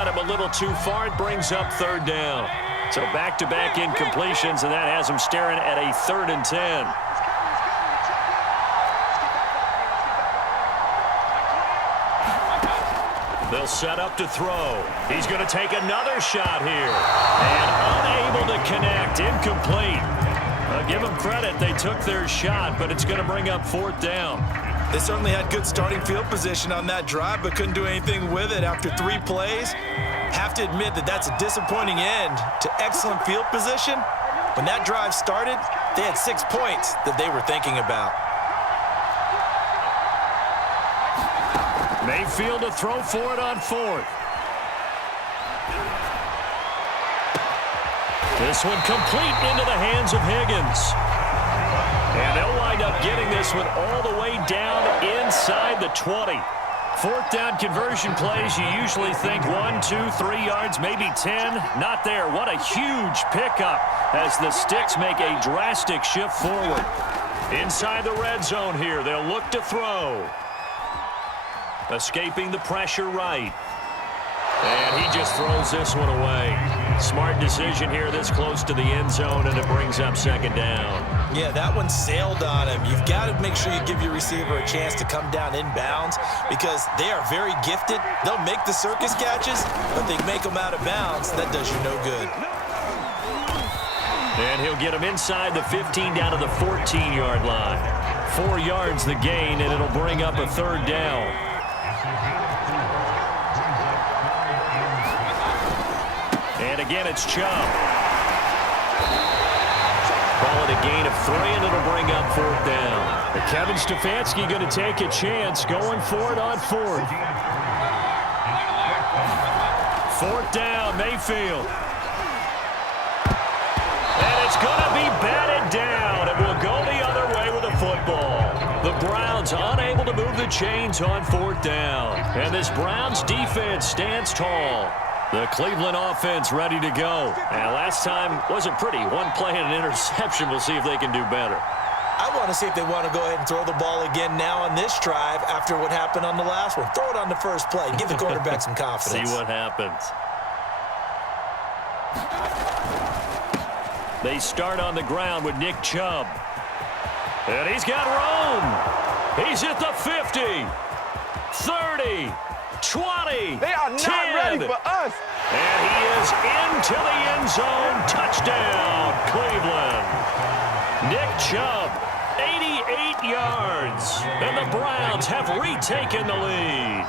got him a little too far. It brings up third down. So back-to-back incompletions, and that has him staring at a 3rd and 10. They'll set up to throw. He's going to take another shot here. And unable to connect. Incomplete. I'll give them credit. They took their shot, but it's going to bring up 4th down. They certainly had good starting field position on that drive, but couldn't do anything with it after 3 plays. Have to admit that that's a disappointing end to excellent field position. When that drive started, they had 6 points that they were thinking about. Mayfield to throw for it on 4th. This one complete into the hands of Higgins. And they'll wind up getting this one all the way down inside the 20. 4th down conversion plays, you usually think 1, 2, 3 yards, maybe 10. Not there. What a huge pickup as the Sticks make a drastic shift forward. Inside the red zone here, they'll look to throw. Escaping the pressure right. And he just throws this one away. Smart decision here this close to the end zone, and it brings up 2nd down. Yeah, that one sailed on him. You've got to make sure you give your receiver a chance to come down inbounds because they are very gifted. They'll make the circus catches, but they make them out of bounds. That does you no good. And he'll get him inside the 15 down to the 14-yard line. 4 yards the gain, and it'll bring up a 3rd down. And again, it's Chubb. Call it a gain of 3, and it'll bring up 4th down. And Kevin Stefanski going to take a chance, going for it on 4th. 4th down, Mayfield. And it's going to be batted down, and we'll go the other way with the football. The Browns unable to move the chains on 4th down. And this Browns defense stands tall. The Cleveland offense ready to go. And last time wasn't pretty. 1 play and an interception. We'll see if they can do better. I want to see if they want to go ahead and throw the ball again now on this drive after what happened on the last one. Throw it on the first play. Give the quarterback some confidence. See what happens. They start on the ground with Nick Chubb. And he's got room. He's at the 50, 30, 20, They are not 10. ready for us. And he is into the end zone. Touchdown, Cleveland. Nick Chubb, 88 yards. And the Browns have retaken the lead.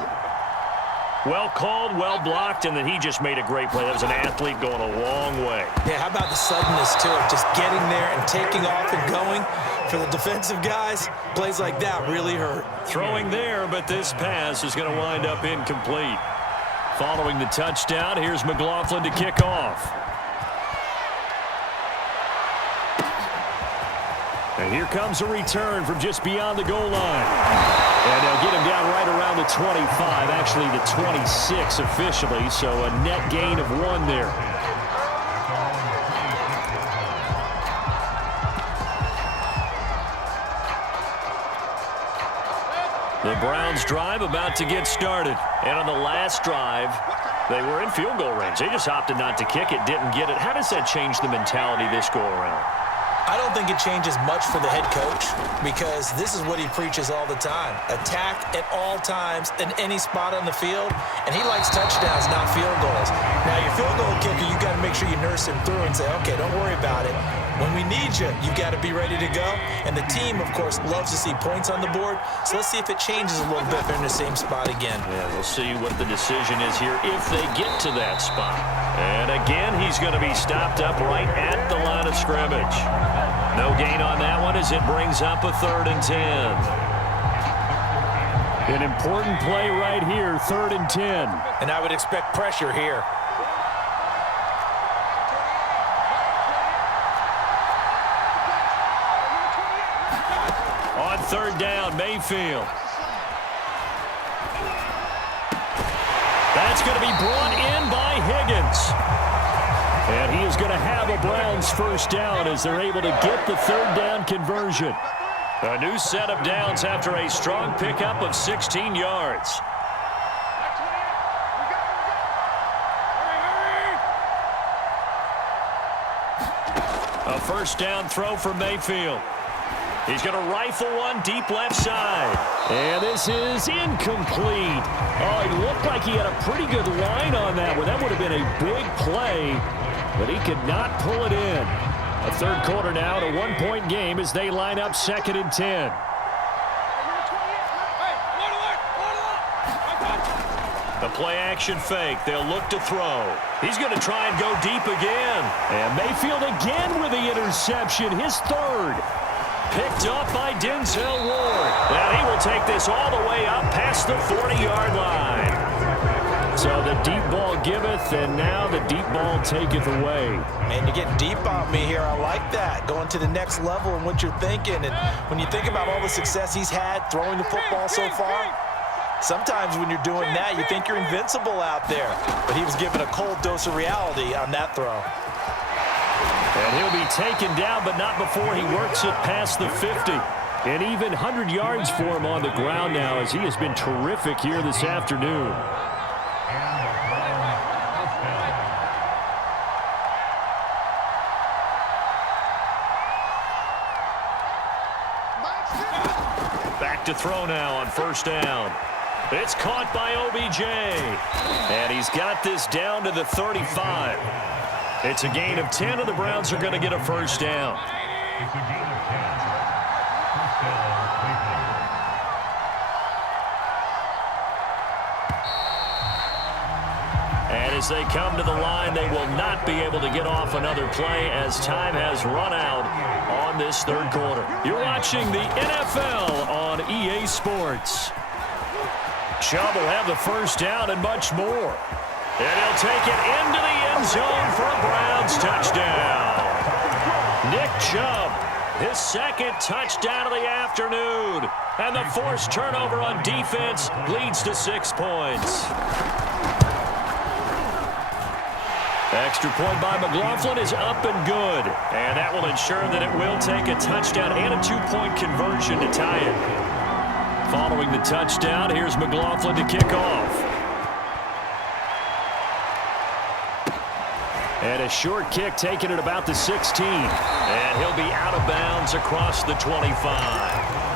Well called, well blocked, and then he just made a great play. That was an athlete going a long way. Yeah, how about the suddenness to it? Just getting there and taking off and going. For the defensive guys, plays like that really hurt. Throwing there, but this pass is going to wind up incomplete. Following the touchdown, here's McLaughlin to kick off. And here comes a return from just beyond the goal line. And they'll get him down right around the 25, actually the 26 officially, so a net gain of 1 there. The Browns drive about to get started. And on the last drive, they were in field goal range. They just opted not to kick it, didn't get it. How does that change the mentality this go around? I don't think it changes much for the head coach because this is what he preaches all the time. Attack at all times in any spot on the field, and he likes touchdowns, not field goals. Now, your field goal kicker, you got to make sure you nurse him through and say, okay, don't worry about it. When we need you, you got to be ready to go. And the team, of course, loves to see points on the board. So let's see if it changes a little bit if they're in the same spot again. Yeah, we'll see what the decision is here if they get to that spot. And again, he's going to be stopped up right at the line of scrimmage. No gain on that one as it brings up a 3rd and 10. An important play right here, 3rd and 10. And I would expect pressure here. On 3rd down, Mayfield. That's going to be brought in by Higgins. And he is going to have a Browns first down as they're able to get the 3rd down conversion. A new set of downs after a strong pickup of 16 yards. A first down throw for Mayfield. He's going to rifle one deep left side. And this is incomplete. Oh, he looked like he had a pretty good line on that one. That would have been a big play, but he could not pull it in. A third quarter now, a one-point game as they line up 2nd and 10. The play-action fake. They'll look to throw. He's going to try and go deep again. And Mayfield again with the interception, his third. Picked up by Denzel Ward. And he will take this all the way up past the 40-yard line. So the deep ball giveth, and now the deep ball taketh away. Man, you're getting deep on me here. I like that. Going to the next level in what you're thinking. And when you think about all the success he's had throwing the football so far, sometimes when you're doing that, you think you're invincible out there. But he was given a cold dose of reality on that throw. And he'll be taken down, but not before he works it past the 50. And even 100 yards for him on the ground now, as he has been terrific here this afternoon. Back to throw now on first down. It's caught by OBJ. And he's got this down to the 35. It's a gain of 10, and the Browns are going to get a first down. And as they come to the line, they will not be able to get off another play as time has run out on this third quarter. You're watching the NFL on EA Sports. Chubb will have the first down and much more. And he'll take it into the end zone for a Browns touchdown. Nick Chubb, his second touchdown of the afternoon. And the forced turnover on defense leads to 6 points. Extra point by McLaughlin is up and good. And that will ensure that it will take a touchdown and a 2-point conversion to tie it. Following the touchdown, here's McLaughlin to kick off. And a short kick taken at about the 16. And he'll be out of bounds across the 25.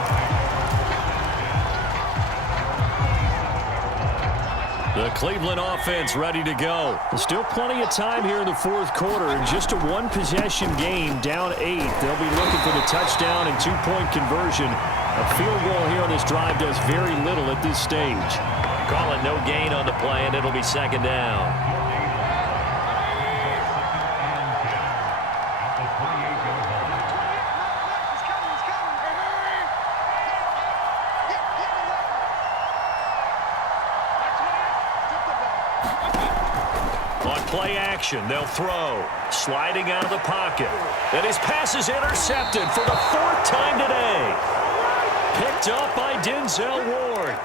The Cleveland offense ready to go. Still plenty of time here in the fourth quarter. In just a one-possession game, down 8. They'll be looking for the touchdown and 2-point conversion. A field goal here on this drive does very little at this stage. Call it no gain on the play, and it'll be second down. Play action, they'll throw. Sliding out of the pocket. And his pass is intercepted for the 4th time today. Picked up by Denzel Ward.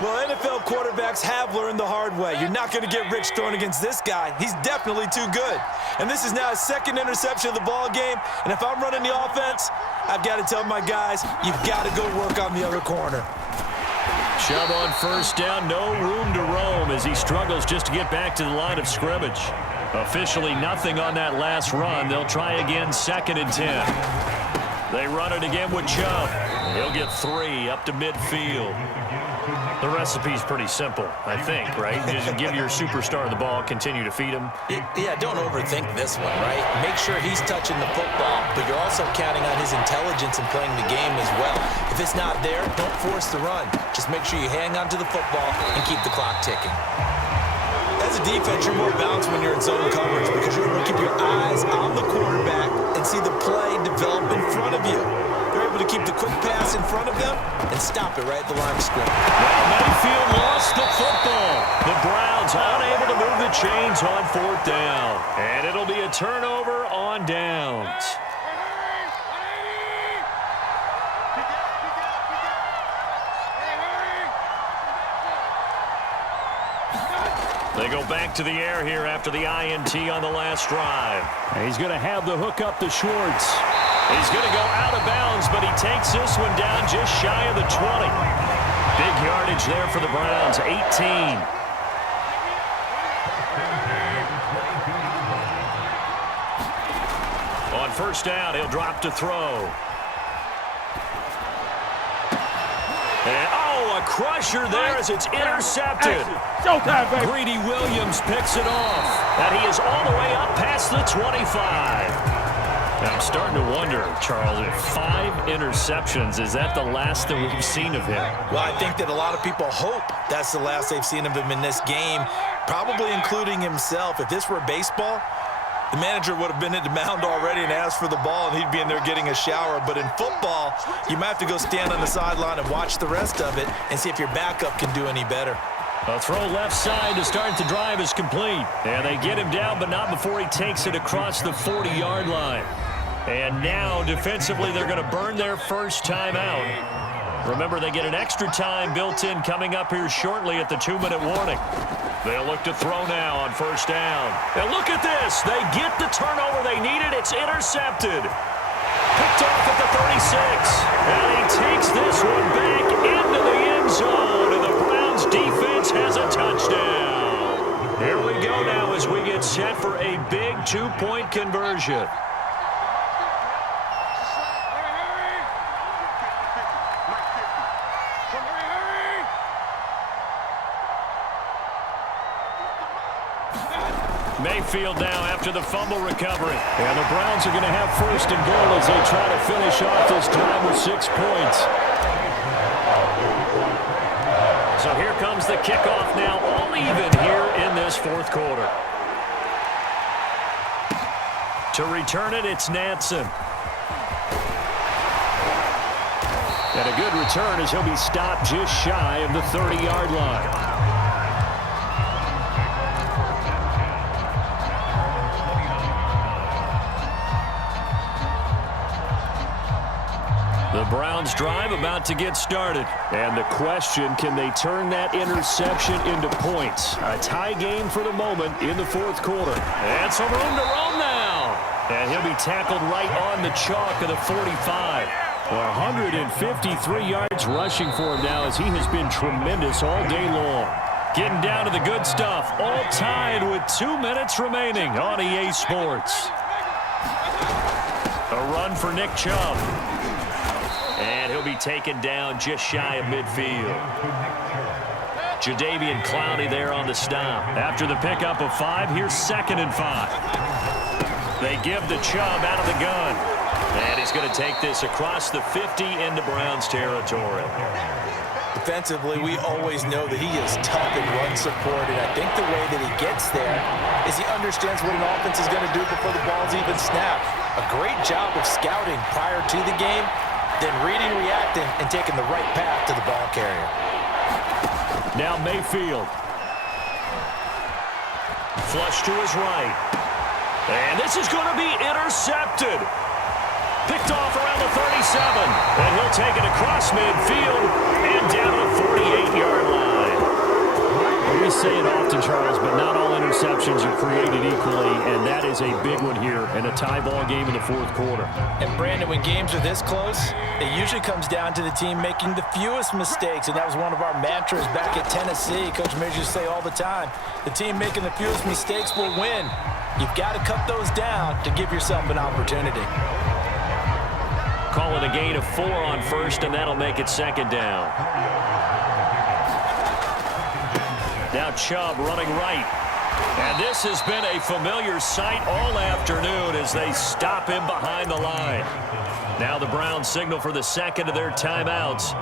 Well, NFL quarterbacks have learned the hard way. You're not going to get rich throwing against this guy. He's definitely too good. And this is now his second interception of the ball game. And if I'm running the offense, I've got to tell my guys, you've got to go work on the other corner. Chubb on first down, no room to roam as he struggles just to get back to the line of scrimmage. Officially nothing on that last run. They'll try again 2nd and 10. They run it again with Chubb. He'll get 3 up to midfield. The recipe's pretty simple, I think, right? Just give your superstar the ball, continue to feed him. Yeah, don't overthink this one, right? Make sure he's touching the football, but you're also counting on his intelligence in playing the game as well. If it's not there, don't force the run. Just make sure you hang on to the football and keep the clock ticking. As a defense, you're more balanced when you're in zone coverage because you're able to keep your eyes on the quarterback and see the play develop in front of you. They're able to keep the quick pass in front of them and stop it right at the line of scrimmage. Well, Mayfield lost the football. The Browns unable to move the chains on 4th down. And it'll be a turnover on downs. They go back to the air here after the INT on the last drive. And he's going to have the hook up to Schwartz. He's going to go out of bounds, but he takes this one down just shy of the 20. Big yardage there for the Browns, 18. On first down. He'll drop to throw. And, a crusher there as it's intercepted. Showtime, baby. Greedy Williams picks it off. And he is all the way up past the 25. Now, I'm starting to wonder, Charles, if 5 interceptions, is that the last that we've seen of him? Well, I think that a lot of people hope that's the last they've seen of him in this game, probably including himself. If this were baseball, the manager would have been at the mound already and asked for the ball, and he'd be in there getting a shower. But in football, you might have to go stand on the sideline and watch the rest of it and see if your backup can do any better. A throw left side to start the drive is complete. And they get him down, but not before he takes it across the 40-yard line. And now, defensively, they're going to burn their first time out. Remember, they get an extra time built in coming up here shortly at the 2-minute warning. They'll look to throw now on first down. And look at this. They get the turnover they needed. It's intercepted. Picked off at the 36. And he takes this one back into the end zone. And the Browns defense has a touchdown. Here we go now as we get set for a big 2-point conversion. Mayfield now after the fumble recovery. And the Browns are going to have first and goal as they try to finish off this drive with 6 points. So here comes the kickoff now, all even here in this fourth quarter. To return it, it's Nansen. And a good return as he'll be stopped just shy of the 30-yard line. The Browns drive about to get started. And the question, can they turn that interception into points? A tie game for the moment in the fourth quarter. And some room to roam now. And he'll be tackled right on the chalk of the 45. 153 yards rushing for him now as he has been tremendous all day long. Getting down to the good stuff. All tied with 2 minutes remaining on EA Sports. A run for Nick Chubb. And he'll be taken down just shy of midfield. Jadeveon Clowney there on the stop. After the pickup of 5, here's 2nd and 5. They give the Chubb out of the gun. And he's going to take this across the 50 into Browns territory. Defensively, we always know that he is tough and run support, and I think the way that he gets there is he understands what an offense is going to do before the ball's even snapped. A great job of scouting prior to the game, then reading, reacting, and taking the right path to the ball carrier. Now Mayfield. Flush to his right. And this is going to be intercepted. Picked off around the 37. And he'll take it across midfield and down to the 48-yard line. We say it often, Charles, but not all interceptions are created equally, and that is a big one here in a tie ball game in the fourth quarter. And, Brandon, when games are this close, it usually comes down to the team making the fewest mistakes, and that was one of our mantras back at Tennessee. Coach Major used to say all the time, the team making the fewest mistakes will win. You've got to cut those down to give yourself an opportunity. Call it a gain of 4 on first, and that'll make it 2nd down. Now Chubb running right. And this has been a familiar sight all afternoon as they stop him behind the line. Now the Browns signal for the second of their timeouts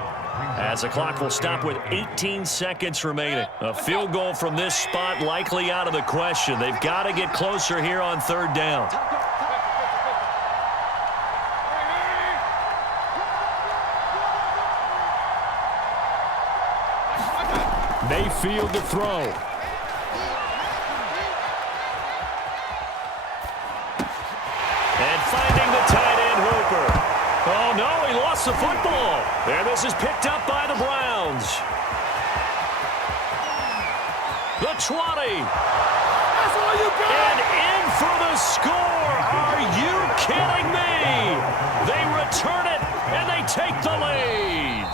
as the clock will stop with 18 seconds remaining. A field goal from this spot likely out of the question. They've got to get closer here on 3rd down. Mayfield to throw. And finding the tight end Hooper. Oh, no, he lost the football. And this is picked up by the Browns. The 20. That's all you got. And in for the score. Are you kidding me? They return it, and they take the lead.